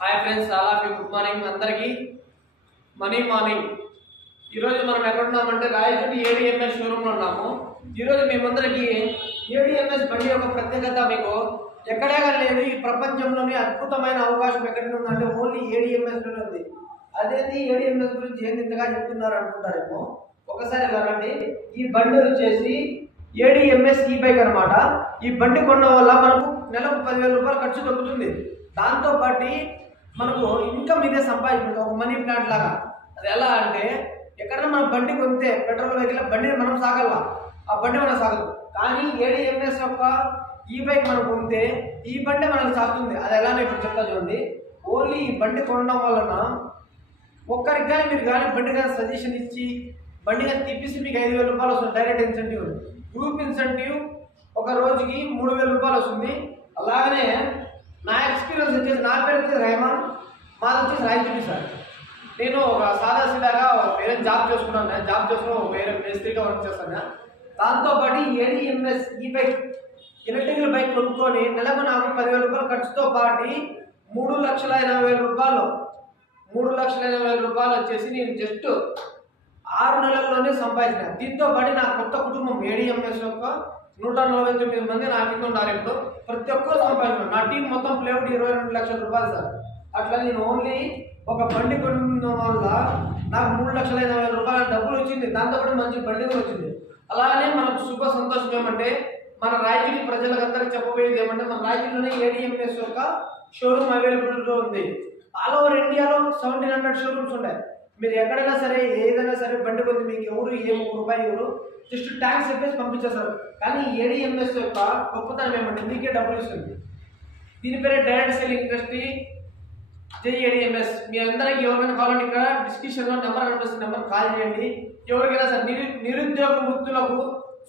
Hi friends, all of you good morning అందరికీ. Morning ఈరోజు మనం ఎక్కడున్నామంటే రాయచూటి ఏడిఎంఎస్ షోరూంలో ఉన్నాము. ఈరోజు మేమందరికీ ఏడిఎంఎస్ బండి యొక్క ప్రత్యేకత మీకు ఎక్కడే లేదు. ఈ ప్రపంచంలోని అద్భుతమైన అవకాశం ఎక్కడ ఉందంటే ఓన్లీ ఏడిఎంఎస్లోనే ఉంది. అదేంటి ఏడిఎంఎస్ గురించి ఏంది ఇంతగా చెప్తున్నారు అనుకుంటారేమో. ఒకసారి రండి. ఈ బండి వచ్చేసి ఏడిఎంఎస్ ఈ బైక్ అనమాట. ఈ బండి కొనడం వల్ల మనకు నెలకు 10,000 రూపాయలు ఖర్చు దొరుకుతుంది. దాంతో పాటు మనకు ఇన్కమ్ ఇదే సంపాదించుకుంటాం, ఒక మనీ ప్లాంట్ లాగా. అది ఎలా అంటే ఎక్కడైనా మనం బండి కొంటే పెట్రోల్ వెహికల్ బండిని మనం సాగల, ఆ బండి మనం సాగదు. కానీ ఏడిఎంఎస్ యొక్క ఈ బైక్ మనం కొంటే ఈ బండి మనకు సాగుతుంది. అది ఎలానే ఇప్పుడు చెప్తా చూడండి. ఓన్లీ ఈ బండి కొనడం వలన ఒక్కరికి కానీ మీరు కానీ బండి కానీ సజెషన్ ఇచ్చి బండి కానీ తిప్పిస్తే మీకు 5,000 రూపాయలు వస్తుంది డైరెక్ట్ ఇన్సెంటివ్. గ్రూప్ ఇన్సెంటివ్ ఒక రోజుకి 3,000 రూపాయలు వస్తుంది. అలాగనే నా ఎక్స్పీరియన్స్ వచ్చేసి, నా పేరు వచ్చేసి రెహమాన్, మాది వచ్చేసి రాయచూటి సార్. నేను ఒక సాదాసీదాగా వేరే జాబ్ చేసుకున్నాను. నేను జాబ్ చేసుకుని వేరే మేస్త్రిగా వర్క్ చేస్తాను. దాంతోపాటు ఏడిఎంఎస్ ఈ బైక్ ఎలక్ట్రికల్ బైక్ కొనుక్కొని నెలకు నాకు 10,000 రూపాయలు ఖర్చుతో పాటు 3,80,000 రూపాయలు 3,80,000 రూపాయలు వచ్చేసి నేను జస్ట్ 6 నెలల్లోనే సంపాదించిన. దీంతో పాటు నా కొత్త కుటుంబం ఏడిఎంఎస్ యొక్క 149 మంది నా కింద ఉన్నారు. ఇప్పుడు ప్రతి ఒక్కరు సంపాదించారు. నా టీం మొత్తం ప్లేవుడ్ 22 లక్షల రూపాయలు సార్. అట్లా నేను ఓన్లీ ఒక బండి కొనుక్కున్న వల్ల నాకు 3,80,000 రూపాయల డబ్బులు వచ్చింది. దాంతోపాటు మంచి బండి వచ్చింది. అలానే మనకు శుభ సంతోషం ఏమంటే, మన రాయచూటి ప్రజలందరికీ చెప్పబోయేది ఏమంటే, మన రాయచూటిలోనే ఏడిఎంఎస్ యొక్క షోరూమ్ అవైలబుల్గా ఉంది. ఆల్ ఓవర్ ఇండియాలో 1,700 షోరూమ్స్ ఉన్నాయి. మీరు ఎక్కడైనా సరే ఏదైనా సరే బండి కొంది మీకు ఎవరు ₹1 రూపాయి ఎవరు జస్ట్ ట్యాక్స్ చెప్పేసి పంపించేస్తారు. కానీ ఏడిఎంఎస్ యొక్క గొప్పతనం ఏమంటే మీకే డబ్బులు ఇస్తుంది. దీని పేరే డైరెక్ట్ సెల్లింగ్ ఇండస్ట్రీ ఏడిఎంఎస్. మీ అందరికీ ఎవరికైనా కావాలంటే ఇక్కడ డిస్క్రిప్షన్లో నెంబర్ కనిపిస్తుంది, నెంబర్ కాల్ చేయండి. ఎవరికైనా సరే నిరుద్యోగ వృత్తులకు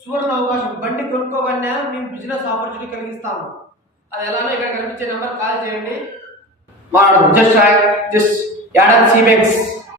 సువర్ణ అవకాశం. బండి కొనుక్కోగానే మేము బిజినెస్ ఆపర్చునిటీ కలిగిస్తాము. అది ఎలానో ఇక్కడ కనిపించే నెంబర్ కాల్ చేయండి. Just add on సిబెక్స్.